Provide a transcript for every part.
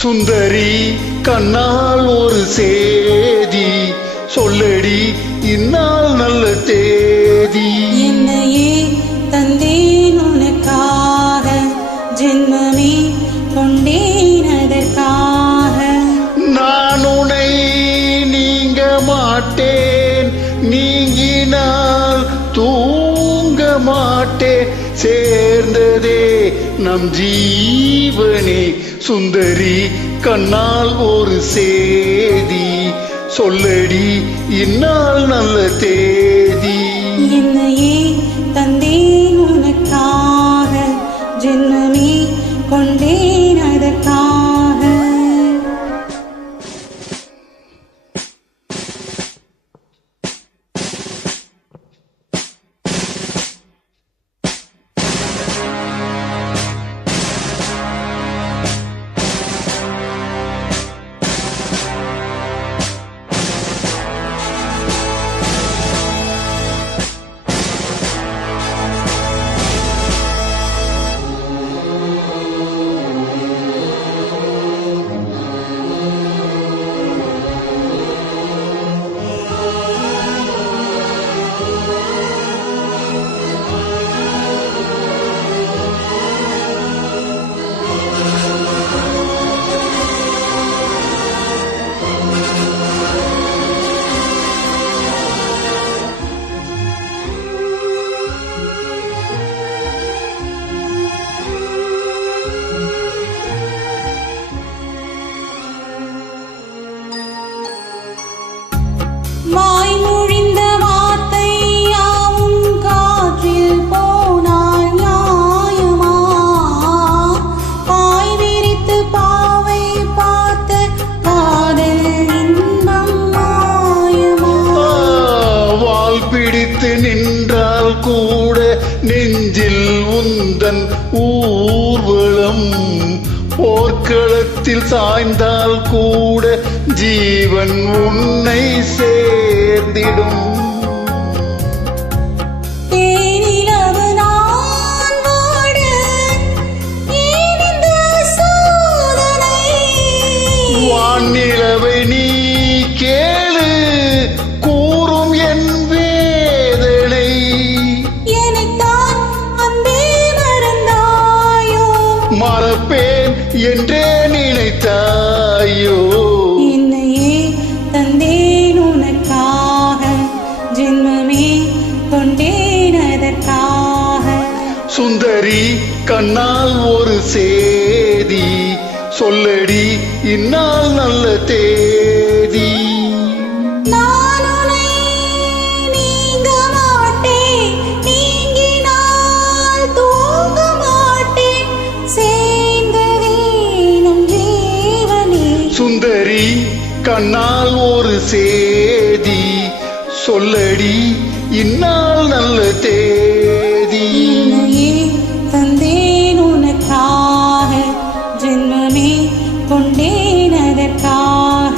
சுந்தரி கண்ணால் ஒரு சேதி சொல்லடி இந்நாள் நல்ல தேதி. என்னையே தந்தேன் உனக்காக, ஜென்மமே கொண்டேன் அதற்காக. நான் உன்னை நீங்க மாட்டேன், நீங்கினால் தூங்க மாட்டேன், சேர்ந்ததே நம் ஜீவனே. சுந்தரி கண்ணால் ஒரு சேதி சொல்லடி இந்நாள் நல்ல தேதி. என்னையே தந்தேன் உனக்காக, ஜென்மமே கொண்டேன் அதற்காக. வாய்மொழிந்த வார்த்தை யாவும் காற்றில் போனால் நியாயமா? பாய் விரித்து பாவை பார்த்த காதல் இன்பம் மாயமா? வால் பிடித்து நின்றால் கூட நெஞ்சில் உந்தன் ஊர்வலம், போர்க்களத்தில் சாய்ந்தால் கூட ஜீவன் உன்னை சேர்ந்திடும். தேனிலவு நான் வாட ஏன் இந்த சோதனை? வானிலவை நீ கேளு கூறும் என் வேதனை. எனத்தான் அன்பே மறந்தாயோ? மறப்பேன் என்றே நினைத்தாயோ? என்னையே தந்தேன் உனக்காக, ஜென்மமே கொண்டேன் அதற்காக. சுந்தரி கண்ணால் ஒரு சேதி சொல்லடி இந்நாள் நல்ல தேதி. நான் உன்னை நீங்க மாட்டேன், நீங்கினால் தூங்க மாட்டேன், சேர்ந்ததே நம் ஜீவனே. சுந்தரி கண்ணால் ஒரு சேதி சொல்லடி இந்நாள் நல்ல தேதி. என்னையே தந்தேன் உனக்காக, ஜென்மமே கொண்டேன் அதற்காக.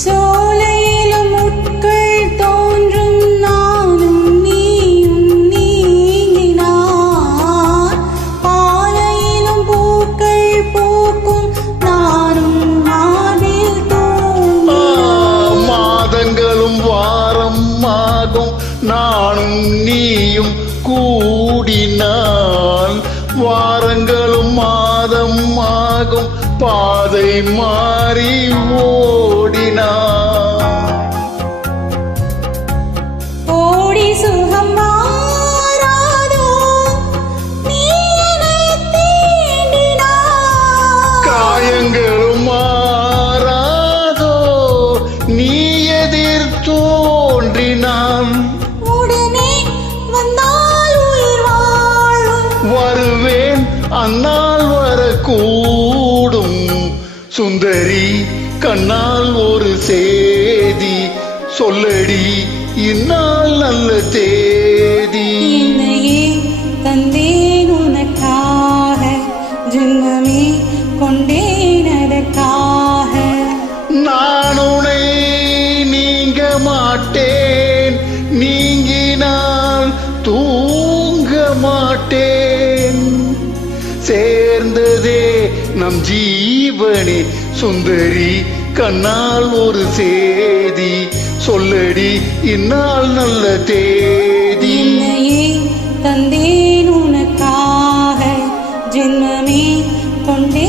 சோலையிலும் முட்கள் தோன்றும் நானும் நீயும் நீங்கினார், பாலையிலும் பூக்கள் பூக்கும் நானும் மாடில் தூங்கினார். மாதங்களும் வாரம் ஆகும் நானும் நீயும் கூடினால் வாரங்களும் மாதம் ஆகும் பாதை மாறி ஓடினான். ஓடி சுகம் மாறாதோ நீ என்னை தீண்டினாய். காயங்களும் மாறாதோ நீ எதிர் தோன்றினான். உடனே வந்தால் உயிர் வாழும். வருவேன் அந்நாள் வரக்கூடும். சுந்தரி கண்ணால் ஒரு சேதி சொல்லடி இந்நாள் நல்ல தேதி. என்னையே தந்தேன் உனக்காக ஜென்மமே கொண்டேன் அதற்காக. நான் உன்னை நீங்க மாட்டேன், நீங்கினால் தூங்க மாட்டேன். சேர்ந்ததே நம் ஜீவனே சுந்தரி கண்ணால் ஒரு சேதி சொல்லடி இந்நாள் நல்ல தேதி. என்னையே தந்தேன் உனக்காக ஜென்மமே கொண்டேன்